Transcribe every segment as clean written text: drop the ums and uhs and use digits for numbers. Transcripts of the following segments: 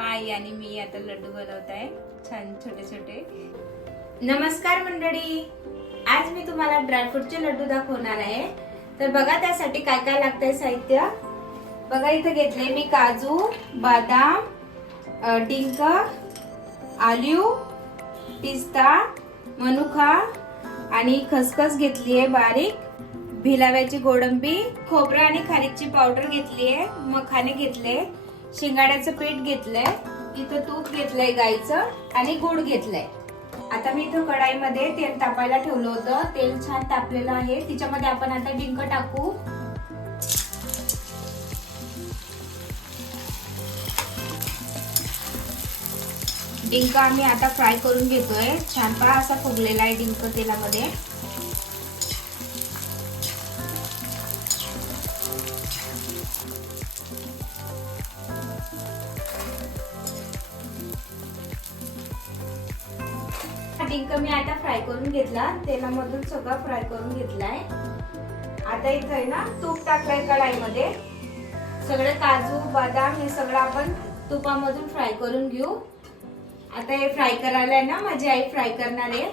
पप्पा आई आणि मी आता लड्डू बनवत आहे छान छोटे छोटे। नमस्कार मंडळी, आज मी तुम्हाला ड्रायफ्रूटचे लड्डू दाखवणार आहे। तर बघा त्यासाठी काय काय लागतंय साहित्य। बघा इथे घेतले मी काजू, बदाम, डिंक, आलू, पिस्ता, मनुका आणि खसखस घेतली आहे बारीक, भिलाव्याची गोडंबी, खोबरं आणि खारीकची पावडर घेतली आहे, मखाने घेतले, शिंगाड्याचं पीठ घेतलंय, इथं तूप घेतलंय गाईचं आणि गुळ घेतलंय। आता मी इथं कढाईमध्ये तेल तापायला ठेवलं होतं, तेल छान तापलेलं आहे, तिच्यामध्ये आपण आता डिंक टाकू। डिंक आम्ही आता फ्राय करून घेतोय, छान पहा असा फुगलेला आहे डिंक तेलामध्ये। डिंक मी आता फ्राय करून घेतला, तेलामधून सगळं फ्राय करून घेतलाय। आता इथं आहे ना तूप टाकलंय कढाईमध्ये, सगळे काजू बदाम हे सगळं आपण तुपामधून फ्राय करून घेऊ। आता हे फ्राय करायला आहे ना माझी आई फ्राय करणार आहे।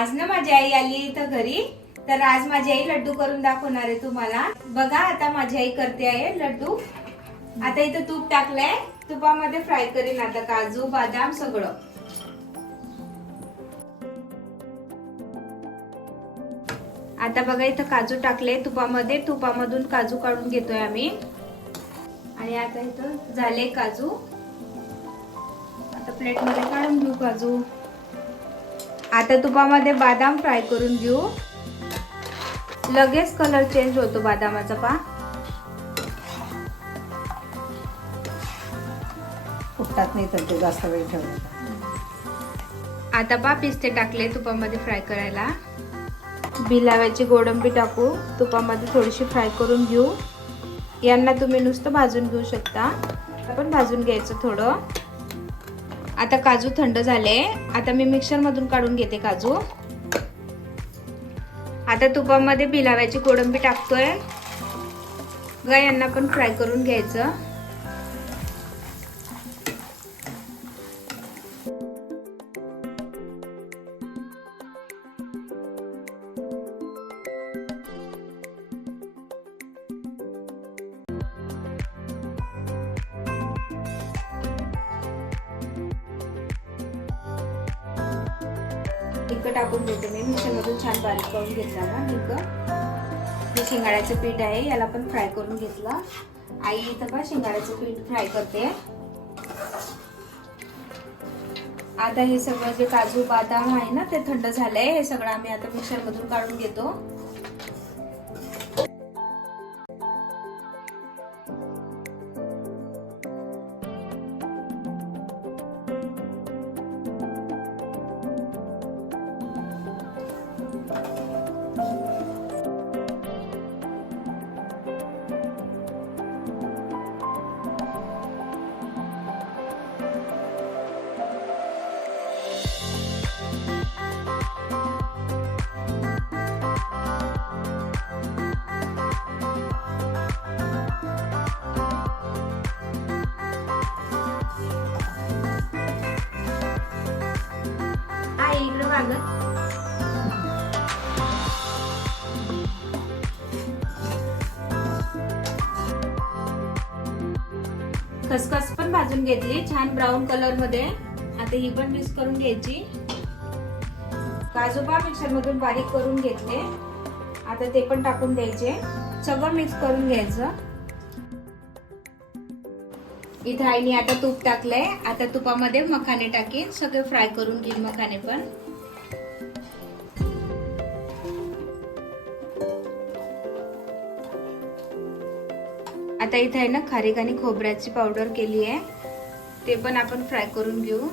आज ना माझी आई आली इथं घरी, तर आज माझी आई लड्डू करून दाखवणार आहे तुम्हाला। बघा आता माझी आई करते आहे लड्डू। आता इथं तूप टाकलंय, तुपामध्ये फ्राय करीन आता काजू बदाम सगळं। आता बघा इथं काजू टाकले तुपामध्ये, तुपामधून काजू काढून घेतोय आम्ही। आणि आता इथं झाले काजू, आता प्लेट मध्ये काढून घेऊ काजू। आता तुपामध्ये बदाम फ्राय करून घेऊ, लगेच कलर चेंज होतो बदामाचा पहा। फुटतात नाही तर ते जास्त वेळ ठेवलं। आता पहा पिस्ते टाकले तुपामध्ये फ्राय करायला, भिलाव्याची गोडंबी टाकू, तुपामध्ये थोडीशी फ्राय करून घेऊ। यांना तुम्ही नुसतं भाजून घेऊ शकता, आपण भाजून घ्यायचं थोडं। आता काजू थंड झाले, आता मी मिक्सर मधून काढून घेते काजू। आता तुपामध्ये भिलाव्याची गोडंबी टाकतोय, यांना पण फ्राय करून घ्यायचं। डिंक टाकून देते मी, मिक्सर मधून छान बारीक करून घेतला ना डिंक। हे शिंगाड्याचं पीठ आहे, याला पण फ्राय करून घेतलं। आई इथं पण शिंगाड्याचं पीठ फ्राय करते। आता हे सगळं जे काजू बदाम आहे ना ते थंड झालंय, हे सगळं आम्ही आता मिक्सर मधून काढून घेतो। इकडे वागत खसखस पण भाजून घेतली छान ब्राऊन कलर मध्ये। आता ही पण मिक्स करून घ्यायची। काजू पण मिक्सर मधून बारीक करून घेतले, आता ते पण टाकून द्यायचे, सगळं मिक्स करून घ्यायचं। इथं आईने आता तूप टाकलंय, आता तुपामध्ये मखाने टाकेन, सगळे फ्राय करून घेईन मखाने पण। आता इथे आहे ना खारीक आणि खोबऱ्याची पावडर केली आहे, ते पण आपण फ्राय करून घेऊ।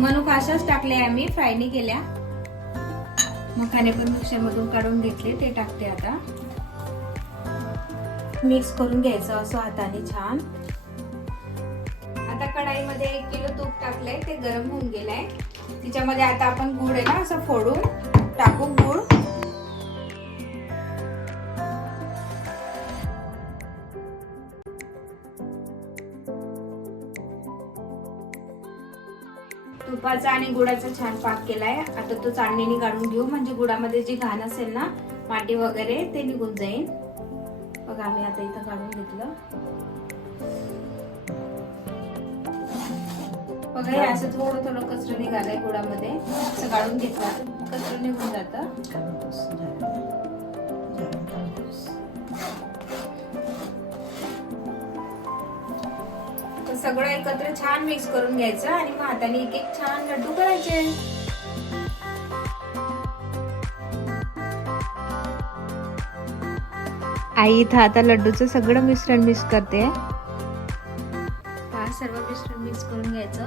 मनुक अशाच टाकले आम्ही, फ्राय नाही केल्या. मखाने पण मिक्सरमधून काढून घेतले, ते टाकते आता. मिक्स करून घ्यायचं असं हाताने छान. आता कढाईमध्ये 1 किलो तूप टाकलंय, ते गरम होऊन गेलंय. तिच्यामध्ये आता आपण गुळ आहे ना असं फोडून टाकू गुळ. तुपाचा आणि गुळाचा छान पाक केलाय. आता तो चाळणीने काढून घेऊ, म्हणजे गुळामध्ये जी घाण असेल ना, माती वगैरे, ते निघून जाईल. बघा आम्ही आता इथं काढून घेतलं. बघा हे असं थोडं थोडं कचरं निघालंय गुळामध्ये, असं काढून घेतलं कचरं निघून जातं. सगळं एकत्र छान मिक्स करून घ्यायचं आणि मग हाताने एक एक छान लड्डू करायचे. आई इथं आता लड्डूचं सगळं मिश्रण मिक्स करते. सर्व मिश्रण मिक्स करून घ्यायचं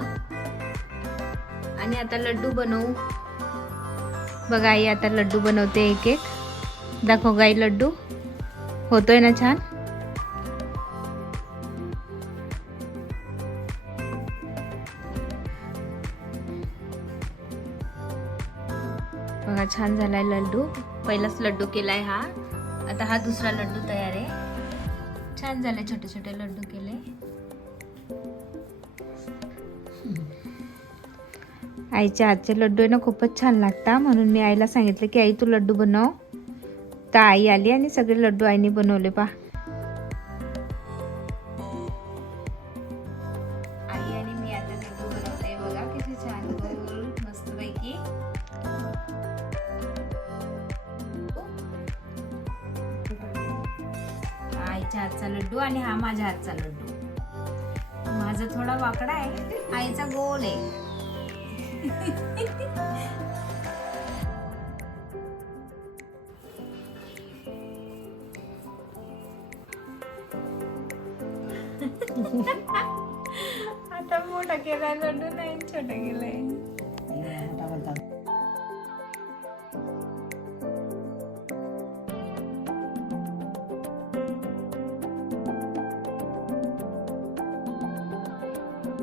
आणि आता लड्डू बनवू. बघा आई आता लड्डू बनवते एक एक. दाखव गाई लड्डू होतोय ना छान. बघा छान झालाय लड्डू. पहिलाच लड्डू केलाय हा. आता हा दुसरा लड्डू तयार आहे. छान झाले, छोटे छोटे लड्डू केले. आईच्या हातचे लड्डू आहे ना खूपच छान लागतात, म्हणून मी आईला सांगितलं की आई तू लड्डू बनव. तर आई आली आणि सगळे लड्डू आईने बनवले. पा आई आणि मी आता लड्डू बनवते. बघा किती छान गोल मस्त पैकी. आईच्या हातचा लड्डू आणि हा माझ्या हातचा लड्डू. माझा थोडा वाकडा आहे, आईचा गोल आहे. आता मोठा केलाय लड्डू, नाही छोटा केलाय.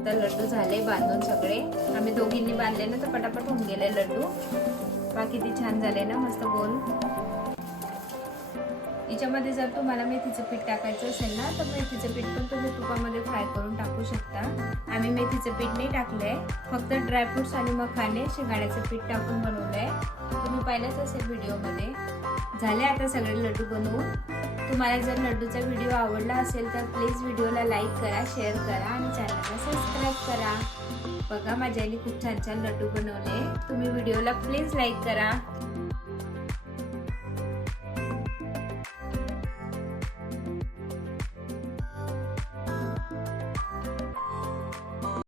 तर लड्डू झाले बांधून सगळे. आम्ही दोघींनी बांधले ना, तर पटापट होऊन गेले लड्डू. बाकी किती छान झाले ना, मस्त गोल. याच्यामध्ये जर तुम्हाला मेथीचं पीठ टाकायचं असेल ना, तर मेथीचं पीठ पण तुम्ही तुपामध्ये फ्राय करून टाकू शकता. आम्ही मेथीचं पीठ नाही टाकलंय, फक्त ड्रायफ्रुट्स आणि मखाने शेंगाड्याचं पीठ टाकून बनवलंय. तुम्ही पाहिलंच असेल व्हिडिओमध्ये. झाले आता सगळे लड्डू बनवून. तुम्हाला जर लड्डूचा व्हिडिओ आवडला असेल तर प्लीज व्हिडिओला लाईक करा, शेअर करा आणि चॅनलला सबस्क्राईब करा. बघा माझ्या आईने खूप छान छान लड्डू बनवले. तुम्ही व्हिडिओला प्लीज लाईक करा.